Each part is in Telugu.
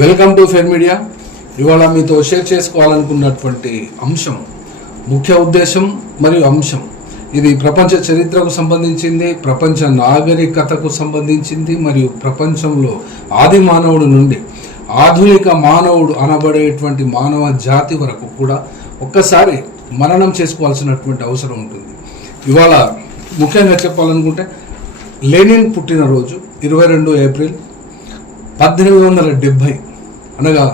Welcome to fair media. ఇవాళ మీతో షేర్ చేసుకోవాలనుకున్నటువంటి అంశం ముఖ్య ఉద్దేశం మరియు అంశం. ఇది ప్రపంచ చరిత్రకు సంబంధించింది ప్రపంచ నాగరికతకు సంబంధించింది మరియు ప్రపంచంలో ఆది మానవుడు నుండి ఆధునిక మానవుడు అనబడేటువంటి మానవ జాతి వరకు కూడా ఒక్కసారి మననం చేసుకోవాల్సినటువంటి అవసరం ఉంటుంది. ఇవాళ ముఖ్యంగా చెప్పాలనుకుంటే లెనిన్ పుట్టినరోజు ఇరవై రెండు ఏప్రిల్ పద్దెనిమిది వందల డెబ్భై అనగా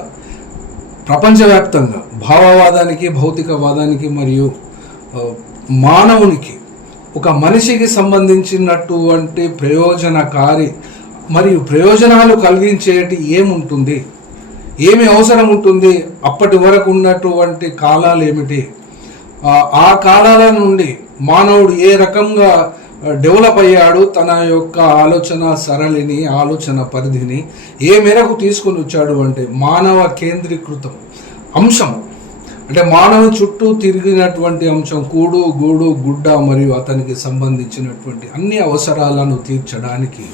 ప్రపంచవ్యాప్తంగా భావవాదానికి భౌతికవాదానికి మరియు మానవునికి ఒక మనిషికి సంబంధించినటువంటి ప్రయోజనకారి మరియు ప్రయోజనాలు కలిగించేటి ఏముంటుంది? ఏమి అవసరం ఉంటుంది అప్పటి వరకు ఉన్నటువంటి కాలాలు ఏమిటి ఆ కాలాల నుండి మానవుడు ఏ రకంగా డెవలప్ అయ్యాడు తన యొక్క ఆలోచన సరళిని ఆలోచన పరిధిని. ఏ మేరకు తీసుకొని వచ్చాడు అంటే మానవ కేంద్రీకృతం అంశం అంటే మానవ చుట్టూ తిరిగినటువంటి అంశం కూడు గూడు గుడ్డ మరియు అతనికి సంబంధించినటువంటి అన్ని అవసరాలను తీర్చడానికి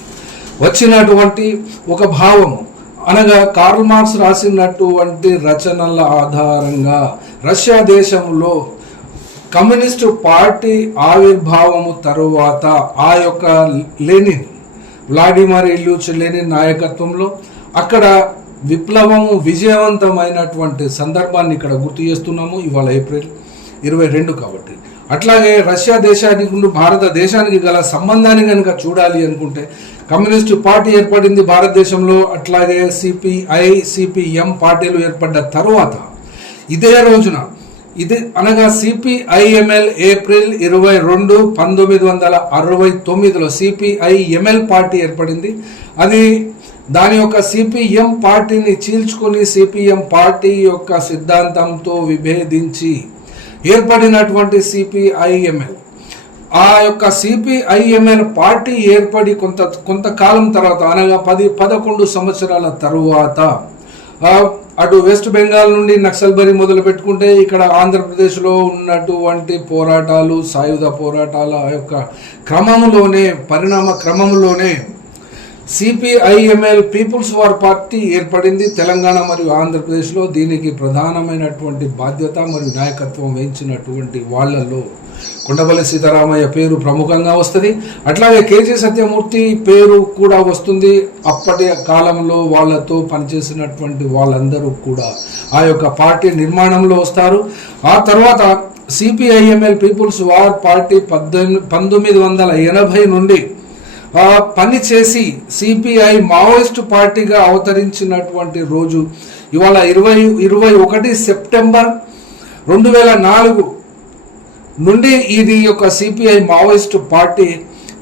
వచ్చినటువంటి ఒక భావము. అనగా కార్ల్ మార్క్స్ రాసినటువంటి రచనల ఆధారంగా రష్యా దేశంలో కమ్యూనిస్టు పార్టీ ఆవిర్భావము తరువాత ఆ యొక్క లెనిన్ వ్లాడిమిర్ ఇల్యూచ్ లెనిన్ నాయకత్వంలో అక్కడ విప్లవము విజయవంతమైనటువంటి సందర్భాన్ని ఇక్కడ గుర్తు చేస్తున్నాము ఇవాళ ఏప్రిల్ ఇరవై రెండు కాబట్టి. అట్లాగే రష్యా దేశానికి భారతదేశానికి గల సంబంధాన్ని కనుక చూడాలి అనుకుంటే కమ్యూనిస్టు పార్టీ ఏర్పడింది భారతదేశంలో అట్లాగే సిపిఐ సిపిఎం పార్టీలు ఏర్పడ్డ తరువాత ఇదే రోజున ఇది అనగా సిపిఐఎంఎల్ ఏప్రిల్ ఇరవై రెండు పంతొమ్మిది వందల అరవై తొమ్మిదిలో సిపిఐఎంఎల్ పార్టీ ఏర్పడింది. అది దాని యొక్క సిపిఎం పార్టీని చీల్చుకొని సిపిఎం పార్టీ యొక్క సిద్ధాంతంతో విభేదించి ఏర్పడినటువంటి సిపిఐఎంఎల్ ఆ యొక్క సిపిఐఎంఎల్ పార్టీ ఏర్పడి కొంత కొంతకాలం తర్వాత అనగా పది పదకొండు సంవత్సరాల తరువాత అటు వెస్ట్ బెంగాల్ నుండి నక్సల్బరి మొదలు పెట్టుకుంటే ఇక్కడ ఆంధ్రప్రదేశ్లో ఉన్నటువంటి పోరాటాలు సాయుధ పోరాటాల యొక్క క్రమంలోనే పరిణామ క్రమంలోనే సిపిఐఎంఎల్ పీపుల్స్ వార్ పార్టీ ఏర్పడింది తెలంగాణ మరియు ఆంధ్రప్రదేశ్లో. దీనికి ప్రధానమైనటువంటి బాధ్యత మరియు నాయకత్వం వహించినటువంటి వాళ్ళలో కొండపల్లి సీతారామయ్య పేరు ప్రముఖంగా వస్తుంది. అట్లాగే కేజీ సత్యమూర్తి పేరు కూడా వస్తుంది. అప్పటి కాలంలో వాళ్ళతో పనిచేసినటువంటి వాళ్ళందరూ కూడా ఆ యొక్క పార్టీ నిర్మాణంలో వస్తారు. ఆ తర్వాత సిపిఐఎంఎల్ పీపుల్స్ వార్ పార్టీ పద్దెనిమిది పంతొమ్మిది వందల ఎనభై నుండి పనిచేసి పని చేసి సిపిఐ మావోయిస్టు పార్టీగా అవతరించినటువంటి రోజు ఇవాళ ఇరవై ఇరవై ఒకటి సెప్టెంబర్ రెండు వేల నాలుగు నుండి ఇది యొక్క సిపిఐ మావోయిస్టు పార్టీ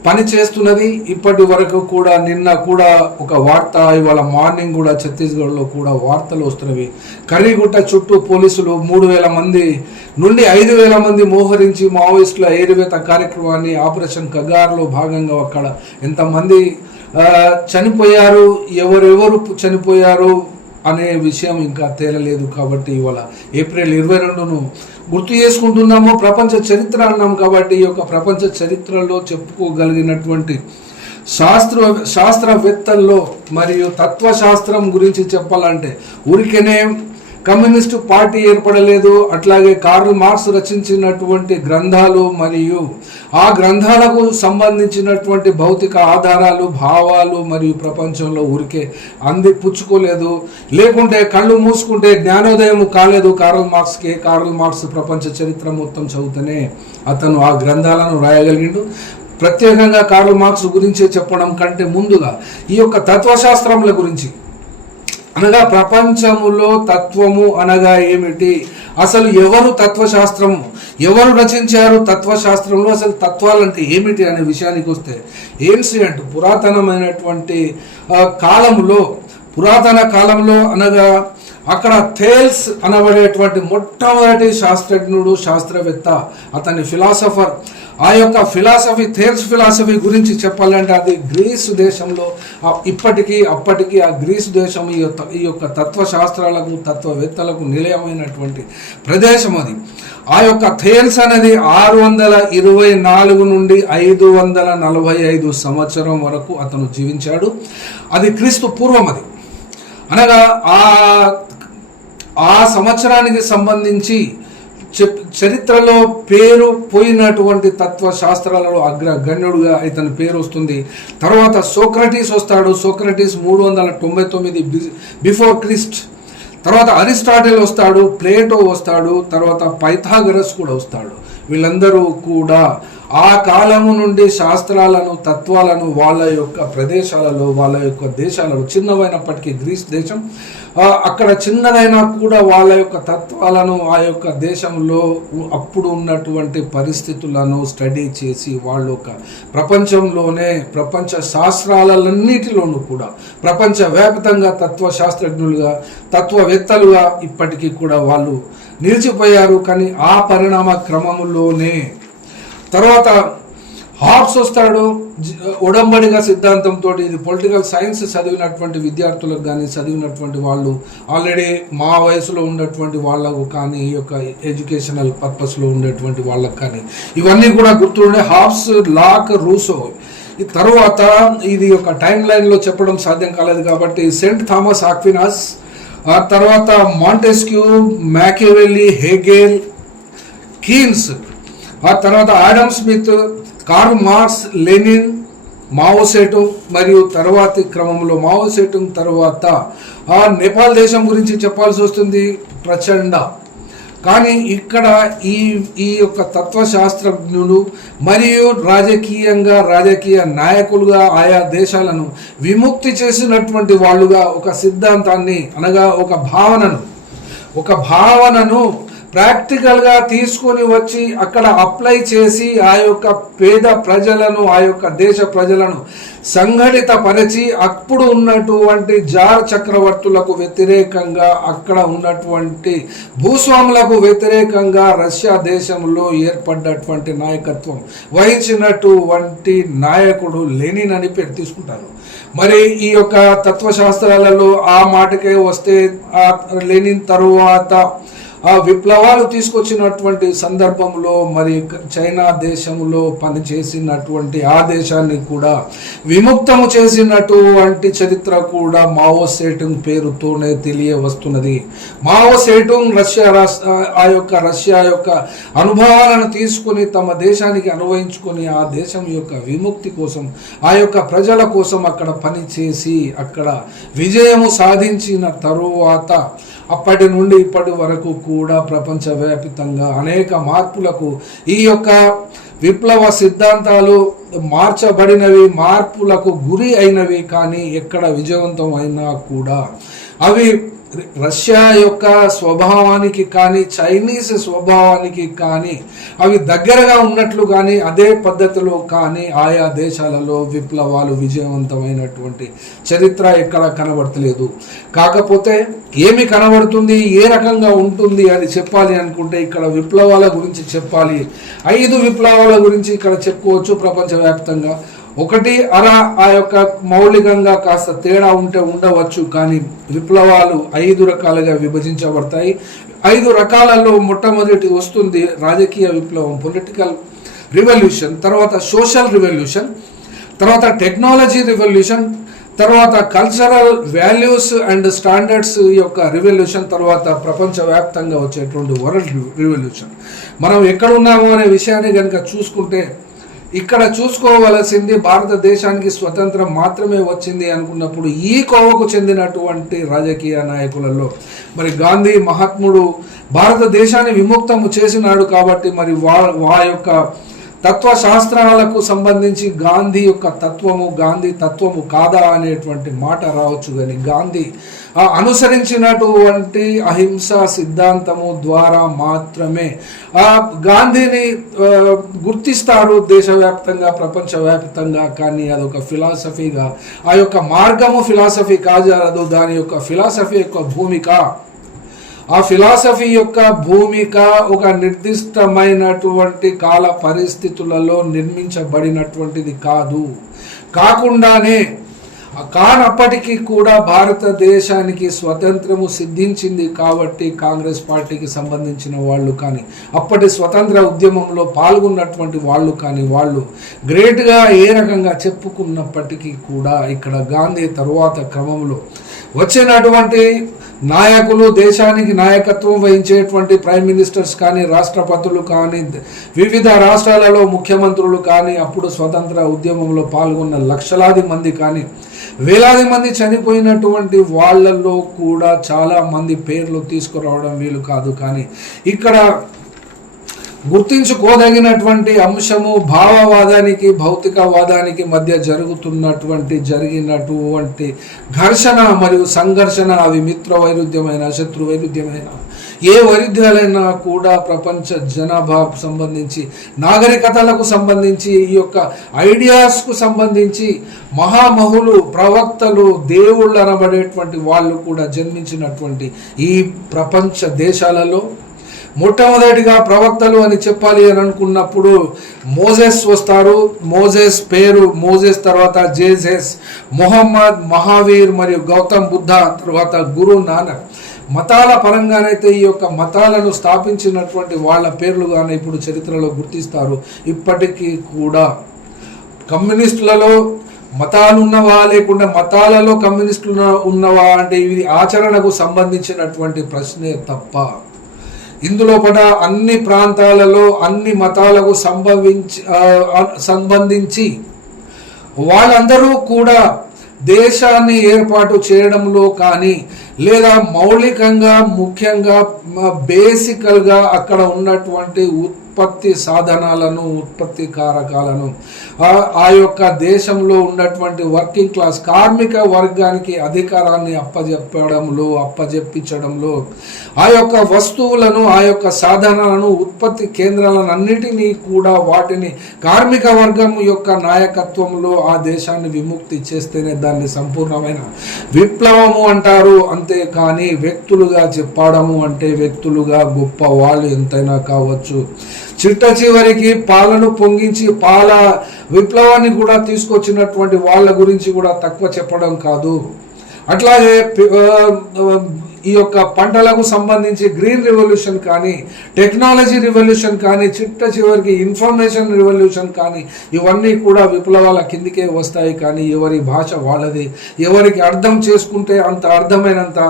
పని చేస్తున్నది ఇప్పటి వరకు కూడా నిన్న కూడా ఒక వార్త ఇవాళ మార్నింగ్ కూడా ఛత్తీస్గఢ్లో కూడా వార్తలు వస్తున్నవి. కర్రీగుట్ట చుట్టూ పోలీసులు మూడు వేల మంది నుండి ఐదు వేల మంది మోహరించి మావోయిస్టుల ఏరివేత కార్యక్రమాన్ని ఆపరేషన్ కగార్లో భాగంగా అక్కడ ఎంతమంది చనిపోయారు ఎవరెవరు చనిపోయారు అనే విషయం ఇంకా తేలలేదు కాబట్టి ఇవాళ ఏప్రిల్ ఇరవై రెండును గుర్తు చేసుకుంటున్నాము ప్రపంచ చరిత్ర అన్నాం కాబట్టి ఈ యొక్క ప్రపంచ చరిత్రలో చెప్పుకోగలిగినటువంటి శాస్త్ర శాస్త్రవేత్తల్లో మరియు తత్వశాస్త్రం గురించి చెప్పాలంటే ఊరికనే కమ్యూనిస్టు పార్టీ ఏర్పడలేదు అట్లాగే కార్ల్ మార్క్స్ రచించినటువంటి గ్రంథాలు మరియు ఆ గ్రంథాలకు సంబంధించినటువంటి భౌతిక ఆధారాలు భావాలు మరియు ప్రపంచంలో ఊరికే అంది పుచ్చుకోలేదు. లేకుంటే కళ్ళు మూసుకుంటే జ్ఞానోదయం కాలేదు కార్ల్ మార్క్స్కి. కార్ల్ మార్క్స్ ప్రపంచ చరిత్ర మొత్తం చదివితేనే అతను ఆ గ్రంథాలను రాయగలిగిండు. ప్రత్యేకంగా కార్ల్ మార్క్స్ గురించి చెప్పడం కంటే ముందుగా ఈ యొక్క తత్వశాస్త్రముల గురించి అనగా ప్రపంచములో తత్వము అనగా ఏమిటి? అసలు ఎవరు తత్వశాస్త్రము? ఎవరు రచించారు తత్వశాస్త్రంలో అసలు తత్వాలంటే ఏమిటి అనే విషయానికి వస్తే ఏన్సియంట్ పురాతనమైనటువంటి కాలంలో పురాతన కాలంలో అనగా అక్కడ థేల్స్ అనబడేటువంటి మొట్టమొదటి శాస్త్రజ్ఞుడు శాస్త్రవేత్త అతని ఫిలాసఫర్ ఆ యొక్క ఫిలాసఫీ థేర్స్ ఫిలాసఫీ గురించి చెప్పాలంటే అది గ్రీస్ దేశంలో ఇప్పటికీ అప్పటికీ ఆ గ్రీస్ దేశం ఈ యొక్క ఈ యొక్క తత్వశాస్త్రాలకు తత్వవేత్తలకు నిలయమైనటువంటి ప్రదేశం అది. ఆ యొక్క థేర్స్ అనేది ఆరు వందల ఇరవై నాలుగు నుండి ఐదు వందల నలభై ఐదు సంవత్సరం వరకు అతను జీవించాడు. అది క్రీస్తు పూర్వం అది. అనగా ఆ ఆ సంవత్సరానికి సంబంధించి చరిత్రలో పేరు పోయినటువంటి తత్వ శాస్త్రాలలో అగ్రగణ్యుడుగా ఇతని పేరు వస్తుంది. తర్వాత సోక్రటీస్ వస్తాడు. సోక్రటీస్ మూడు వందల తొంభై తొమ్మిది బిఫోర్ క్రిస్ట్. తర్వాత అరిస్టాటిల్ వస్తాడు. ప్లేటో వస్తాడు. తర్వాత పైథాగరస్ కూడా వస్తాడు. వీళ్ళందరూ కూడా ఆ కాలము నుండి శాస్త్రాలను తత్వాలను వాళ్ళ యొక్క ప్రదేశాలలో వాళ్ళ యొక్క దేశాలలో చిన్నవైనప్పటికీ గ్రీస్ దేశం అక్కడ చిన్నదైనా కూడా వాళ్ళ యొక్క తత్వాలను ఆ యొక్క దేశంలో అప్పుడు ఉన్నటువంటి పరిస్థితులను స్టడీ చేసి వాళ్ళు ఒక ప్రపంచంలోనే ప్రపంచ శాస్త్రాలన్నిటిలోనూ కూడా ప్రపంచవ్యాప్తంగా తత్వ శాస్త్రజ్ఞులుగా తత్వవేత్తలుగా ఇప్పటికీ కూడా వాళ్ళు నిలిచిపోయారు. కానీ ఆ పరిణామ క్రమంలోనే తర్వాత హాబ్స్ వస్తాడు ఉడంబడిగా సిద్ధాంతంతో ఇది పొలిటికల్ సైన్స్ చదివినటువంటి విద్యార్థులకు కానీ చదివినటువంటి వాళ్ళు ఆల్రెడీ మా వయసులో ఉన్నటువంటి వాళ్ళకు కానీ ఈ యొక్క ఎడ్యుకేషనల్ పర్పస్లో ఉండేటువంటి వాళ్ళకు కానీ ఇవన్నీ కూడా గుర్తుండే. హాబ్స్ లాక్ రూసో ఈ తర్వాత ఇది ఒక టైం లైన్లో చెప్పడం సాధ్యం కాలేదు కాబట్టి సెంట్ థామస్ ఆక్వినాస్ ఆ తర్వాత మాంటెస్క్యూ మ్యాకివెల్లి హెగెల్ కీన్స్ ఆ తర్వాత Adam Smith Karl Marx Lenin Mao Tsetung మరియు తర్వాతి క్రమంలో మావోసేటు తర్వాత ఆ నేపాల్ దేశం గురించి చెప్పాల్సి వస్తుంది ప్రచండ. కానీ ఇక్కడ ఈ ఈ యొక్క తత్వశాస్త్రజ్ఞులు మరియు రాజకీయంగా రాజకీయ నాయకులుగా ఆయా దేశాలను విముక్తి చేసినటువంటి వాళ్ళుగా ఒక సిద్ధాంతాన్ని అనగా ఒక భావనను ఒక భావనను ప్రాక్టికల్గా తీసుకొని వచ్చి అక్కడ అప్లై చేసి ఆ యొక్క పేద ప్రజలను ఆ యొక్క దేశ ప్రజలను సంఘటిత పరిచి అప్పుడు ఉన్నటువంటి జార్ చక్రవర్తులకు వ్యతిరేకంగా అక్కడ ఉన్నటువంటి భూస్వాములకు వ్యతిరేకంగా రష్యా దేశంలో ఏర్పడ్డటువంటి నాయకత్వం వహించినటువంటి నాయకుడు లెనిన్ అని పేరు తీసుకుంటారు. మరి ఈ యొక్క తత్వశాస్త్రాలలో ఆ మాటకే వస్తే ఆ లెనిన్ తరువాత ఆ విప్లవాలు తీసుకొచ్చినటువంటి సందర్భంలో మరి చైనా దేశంలో పనిచేసినటువంటి ఆ దేశాన్ని కూడా విముక్తము చేసినటువంటి చరిత్ర కూడా మావో సేటుంగ్ పేరుతోనే తెలియవస్తున్నది. మావో సేటుంగ్ రష్యా ఆ యొక్క రష్యా యొక్క అనుభవాలను తీసుకొని తమ దేశానికి అనువయించుకొని ఆ దేశం యొక్క విముక్తి కోసం ఆ యొక్క ప్రజల కోసం అక్కడ పనిచేసి అక్కడ విజయము సాధించిన తరువాత అప్పటి నుండి ఇప్పటి వరకు కూడా ప్రపంచవ్యాప్తంగా అనేక మార్పులకు ఈ యొక్క విప్లవ సిద్ధాంతాలు మార్చబడినవి మార్పులకు గురి అయినవి కానీ ఎక్కడ విజయవంతం అయినా కూడా అవి రష్యా యొక్క స్వభావానికి కానీ చైనీస్ స్వభావానికి కానీ అవి దగ్గరగా ఉన్నట్లు కానీ అదే పద్ధతిలో కానీ ఆయా దేశాలలో విప్లవాలు విజయవంతమైనటువంటి చరిత్ర ఎక్కడ కనబడతలేదు. కాకపోతే ఏమి కనబడుతుంది ఏ రకంగా ఉంటుంది అని చెప్పాలి అనుకుంటే ఇక్కడ విప్లవాల గురించి చెప్పాలి. ఐదు విప్లవాల గురించి ఇక్కడ చెప్పుకోవచ్చు ప్రపంచవ్యాప్తంగా. ఒకటి అర ఆ యొక్క మౌలికంగా కాస్త తేడా ఉంటే ఉండవచ్చు కానీ విప్లవాలు ఐదు రకాలుగా విభజించబడతాయి. ఐదు రకాలలో మొట్టమొదటి వస్తుంది రాజకీయ విప్లవం పొలిటికల్ రివల్యూషన్ తర్వాత సోషల్ రివల్యూషన్ తర్వాత టెక్నాలజీ రివల్యూషన్ తర్వాత కల్చరల్ వాల్యూస్ అండ్ స్టాండర్డ్స్ యొక్క రివల్యూషన్ తర్వాత ప్రపంచవ్యాప్తంగా వచ్చేటువంటి వరల్డ్ రివల్యూషన్ మనం ఎక్కడ ఉన్నాము అనే విషయాన్ని కనుక చూసుకుంటే ఇక్కడ చూసుకోవలసింది భారతదేశానికి స్వతంత్రం మాత్రమే వచ్చింది అనుకున్నప్పుడు ఈ కోవకు చెందినటువంటి రాజకీయ నాయకులలో మరి గాంధీ మహాత్ముడు భారతదేశాన్ని విముక్తము చేసినాడు కాబట్టి మరి వా వా యొక్క తత్వశాస్త్రాలకు సంబంధించి గాంధీ యొక్క తత్వము గాంధీ తత్వము కాదా అనేటువంటి మాట రావచ్చు కానీ గాంధీ అనుసరించినటువంటి అహింసా సిద్ధాంతము ద్వారా మాత్రమే. ఆ గాంధీని గుర్తిస్తారు దేశవ్యాప్తంగా ప్రపంచవ్యాప్తంగా కానీ అదొక ఫిలాసఫీగా. ఆ యొక్క మార్గము ఫిలాసఫీ కాజాలదు దాని యొక్క ఫిలాసఫీ యొక్క భూమిక. ఆ ఫిలాసఫీ యొక్క భూమిక ఒక నిర్దిష్టమైనటువంటి కాల పరిస్థితులలో నిర్మించబడినటువంటిది కాదు. కాకుండానే కానప్పటికీ కూడా భారతదేశానికి స్వతంత్రము సిద్ధించింది కాబట్టి కాంగ్రెస్ పార్టీకి సంబంధించిన వాళ్ళు కానీ అప్పటి స్వతంత్ర ఉద్యమంలో పాల్గొన్నటువంటి వాళ్ళు కానీ వాళ్ళు గ్రేట్గా ఏ రకంగా చెప్పుకున్నప్పటికీ కూడా ఇక్కడ గాంధీ తరువాత క్రమంలో వచ్చినటువంటి నాయకులు దేశానికి నాయకత్వం వహించేటువంటి ప్రైమ్ మినిస్టర్స్ కానీ రాష్ట్రపతులు కానీ వివిధ రాష్ట్రాలలో ముఖ్యమంత్రులు కానీ అప్పుడు స్వతంత్ర ఉద్యమంలో పాల్గొన్న లక్షలాది మంది కానీ వేలాది మంది చనిపోయినటువంటి వాళ్ళల్లో కూడా చాలా మంది పేర్లు తీసుకురావడం వీలు కాదు. కానీ ఇక్కడ గుర్తించుకోదగినటువంటి అంశము భావవాదానికి భౌతికవాదానికి మధ్య జరుగుతున్నటువంటి జరిగినటువంటి ఘర్షణ మరియు సంఘర్షణ అవి మిత్ర వైరుధ్యమైన శత్రు వైరుధ్యమైన ఏ వైరుధ్యాలైనా కూడా ప్రపంచ జనాభాకు సంబంధించి నాగరికతలకు సంబంధించి ఈ యొక్క ఐడియాస్కు సంబంధించి మహామహులు ప్రవక్తలు దేవుళ్ళు అనబడేటువంటి వాళ్ళు కూడా జన్మించినటువంటి ఈ ప్రపంచ దేశాలలో మొట్టమొదటిగా ప్రవక్తలు అని చెప్పాలి అని అనుకున్నప్పుడు మోజెస్ వస్తారు. మోజెస్ పేరు మోజెస్ తర్వాత జేజెస్ మొహమ్మద్ మహావీర్ మరియు గౌతమ్ బుద్ధ తర్వాత గురు నానక్. మతాల పరంగానైతే ఈ యొక్క మతాలను స్థాపించినటువంటి వాళ్ళ పేర్లుగానే ఇప్పుడు చరిత్రలో గుర్తిస్తారు. ఇప్పటికీ కూడా కమ్యూనిస్టులలో మతాలు ఉన్నవా లేకుండా మతాలలో కమ్యూనిస్టులు ఉన్నవా అంటే ఇవి ఆచరణకు సంబంధించినటువంటి ప్రశ్నే తప్ప. ఇందులో పడ అన్ని ప్రాంతాలలో అన్ని మతాలకు సంభవించి సంబంధించి వాళ్ళందరూ కూడా దేశాన్ని ఏర్పాటు చేయడంలో కానీ లేదా మౌలికంగా ముఖ్యంగా బేసికల్గా అక్కడ ఉన్నటువంటి ఉత్పత్తి సాధనాలను ఉత్పత్తి కారకాలను. ఆ- ఆ యొక్క దేశంలో ఉన్నటువంటి వర్కింగ్ క్లాస్ కార్మిక వర్గానికి అధికారాన్ని అప్పజెప్పడంలో అప్పజెప్పించడంలో ఆ యొక్క వస్తువులను ఆ యొక్క సాధనాలను ఉత్పత్తి కేంద్రాలను అన్నిటినీ కూడా వాటిని కార్మిక వర్గం యొక్క నాయకత్వంలో ఆ దేశాన్ని విముక్తి చేస్తేనే దాన్ని సంపూర్ణమైన విప్లవము అంటారు. అంతే కానీ వ్యక్తులుగా చెప్పడము అంటే వ్యక్తులుగా గొప్ప వాళ్ళు ఎంతైనా కావచ్చు. చిట్ట చివరికి పాలను పొంగించి పాల విప్లవాన్ని కూడా తీసుకొచ్చినటువంటి వాళ్ళ గురించి కూడా తక్కువ చెప్పడం కాదు. అట్లాగే ఈ యొక్క పంటలకు సంబంధించి గ్రీన్ రెవల్యూషన్ కానీ టెక్నాలజీ రివల్యూషన్ కానీ చిట్ట చివరికి ఇన్ఫర్మేషన్ రివల్యూషన్ కానీ ఇవన్నీ కూడా విప్లవాల కిందికే వస్తాయి. కానీ ఎవరి భాష వాళ్ళది. ఎవరికి అర్థం చేసుకుంటే అంత అర్థమైనంత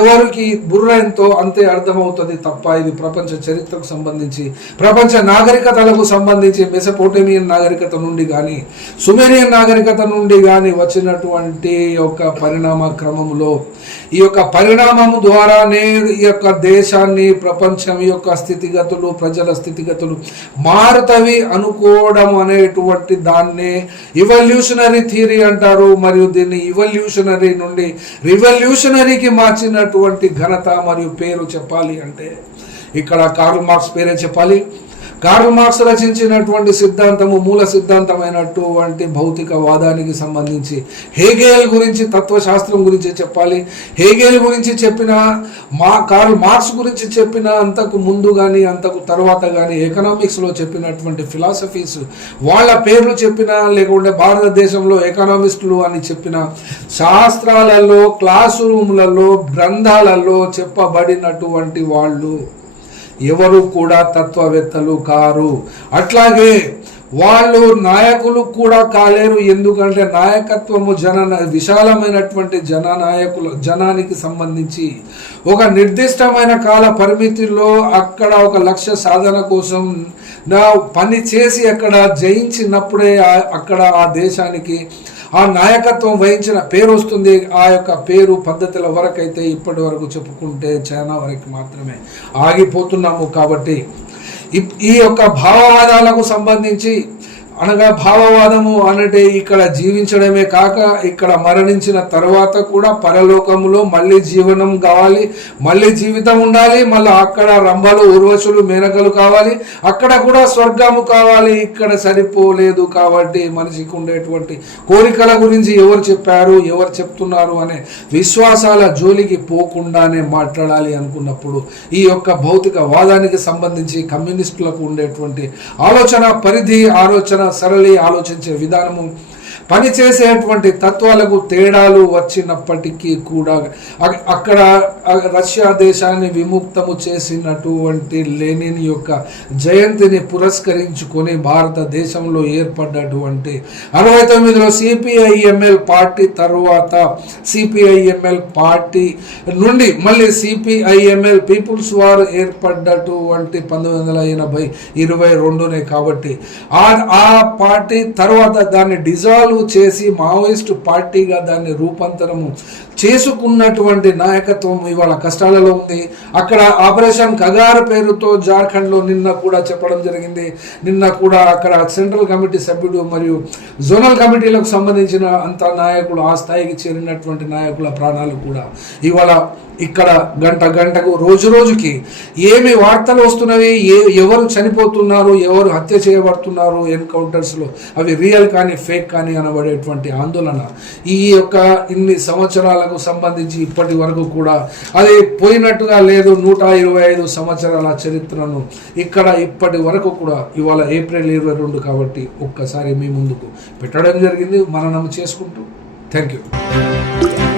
ఎవరికి బుర్ర ఎంతో అంతే అర్థమవుతుంది తప్ప ఇది ప్రపంచ చరిత్రకు సంబంధించి ప్రపంచ నాగరికతలకు సంబంధించి మెసపోటేమియన్ నాగరికత నుండి కానీ సుమేరియన్ నాగరికత నుండి కానీ వచ్చినటువంటి యొక్క పరిణామ క్రమంలో ఈ యొక్క పరిణామం ద్వారా ద్వారానే ఈ యొక్క దేశాన్ని ప్రపంచం యొక్క స్థితిగతులు ప్రజల స్థితిగతులు మారుతవి అనుకోవడం అనేటువంటి దాన్నే ఇవల్యూషనరీ థియరీ అంటారు. మరియు దీన్ని ఇవల్యూషనరీ నుండి రివల్యూషనరీకి మార్చినటువంటి ఘనత మరియు పేరు చెప్పాలి అంటే ఇక్కడ కార్ల్ మార్క్స్ పేరే చెప్పాలి. కార్ల్ మార్క్స్ రచించినటువంటి సిద్ధాంతము మూల సిద్ధాంతమైనటువంటి భౌతికవాదానికి సంబంధించి హేగేల్ గురించి తత్వశాస్త్రం గురించి చెప్పాలి. హేగేల్ గురించి చెప్పిన మా కార్ల్ మార్క్స్ గురించి చెప్పిన అంతకు ముందు కానీ అంతకు తర్వాత కానీ ఎకనామిక్స్లో చెప్పినటువంటి ఫిలాసఫీస్ వాళ్ళ పేర్లు చెప్పిన లేకుంటే భారతదేశంలో ఎకనామిస్టులు అని చెప్పిన శాస్త్రాలలో క్లాస్ రూమ్లలో గ్రంథాలలో చెప్పబడినటువంటి వాళ్ళు. ఎవరు కూడా తత్వవేత్తలు కారు. అట్లాగే వాళ్ళు నాయకులు కూడా కాలేరు. ఎందుకంటే నాయకత్వము జన విశాలమైనటువంటి జన నాయకులు జనానికి సంబంధించి ఒక నిర్దిష్టమైన కాల పరిమితిలో అక్కడ ఒక లక్ష్య సాధన కోసం నా పని చేసి అక్కడ జయించినప్పుడే అక్కడ ఆ దేశానికి ఆ నాయకత్వం వహించిన పేరు వస్తుంది. ఆ యొక్క పేరు పద్ధతుల వరకైతే ఇప్పటి వరకు చెప్పుకుంటే చైనా వరకు మాత్రమే ఆగిపోతున్నాము కాబట్టి. ఈ యొక్క భావవాదాలకు సంబంధించి అనగా భావవాదము అనటే ఇక్కడ జీవించడమే కాక ఇక్కడ మరణించిన తర్వాత కూడా పరలోకములో మళ్ళీ జీవనం కావాలి మళ్ళీ జీవితం ఉండాలి మళ్ళీ అక్కడ రంభలు ఉర్వశులు మేనకలు కావాలి అక్కడ కూడా స్వర్గము కావాలి ఇక్కడ సరిపోలేదు కాబట్టి మనిషికి ఉండేటువంటి కోరికల గురించి ఎవరు చెప్పారు ఎవరు చెప్తున్నారు అనే విశ్వాసాల జోలికి పోకుండానే మాట్లాడాలి అనుకున్నప్పుడు ఈ యొక్క భౌతిక వాదానికి సంబంధించి కమ్యూనిస్టులకు ఉండేటువంటి ఆలోచన పరిధి ఆలోచన సరళి ఆలోచించే విధానము పనిచేసేటువంటి తత్వాలకు తేడాలు వచ్చినప్పటికీ కూడా అక్కడ రష్యా దేశాన్ని విముక్తము చేసినటువంటి లెనిన్ యొక్క జయంతిని పురస్కరించుకొని భారతదేశంలో ఏర్పడ్డటువంటి అరవై తొమ్మిదిలో సిపిఐఎంఎల్ పార్టీ తర్వాత సిపిఐఎంఎల్ పార్టీ నుండి మళ్ళీ సిపిఐఎంఎల్ పీపుల్స్ వార్ ఏర్పడ్డటువంటి పంతొమ్మిది వందల ఎనభై ఇరవై రెండునే కాబట్టి ఆ ఆ పార్టీ తర్వాత దాన్ని డిజాల్వ్ చేసి మావోయిస్ట్ పార్టీగా దాన్ని రూపాంతరము చేసుకున్నటువంటి నాయకత్వం ఇవాళ కష్టాలలో ఉంది. అక్కడ ఆపరేషన్ కగార్ పేరుతో జార్ఖండ్లో నిన్న కూడా చెప్పడం జరిగింది. నిన్న కూడా అక్కడ సెంట్రల్ కమిటీ సభ్యుడు మరియు జోనల్ కమిటీలకు సంబంధించిన అంత నాయకులు ఆ స్థాయికి చేరినటువంటి నాయకుల ప్రాణాలు కూడా ఇవాళ ఇక్కడ గంట గంటకు రోజు రోజుకి ఏమి వార్తలు వస్తున్నవి ఏ ఎవరు చనిపోతున్నారు ఎవరు హత్య చేయబడుతున్నారు ఎన్కౌంటర్స్లో అవి రియల్ కానీ ఫేక్ కానీ అనబడేటువంటి ఆందోళన. ఈ యొక్క ఇన్ని సంవత్సరాలకు సంబంధించి ఇప్పటి వరకు కూడా అది పోయినట్టుగా లేదు నూట ఇరవై ఐదు సంవత్సరాల చరిత్రను. ఇక్కడ ఇప్పటి వరకు కూడా ఇవాళ ఏప్రిల్ ఇరవై రెండు కాబట్టి ఒక్కసారి మీ ముందుకు పెట్టడం జరిగింది. మననం చేసుకుంటూ. Thank you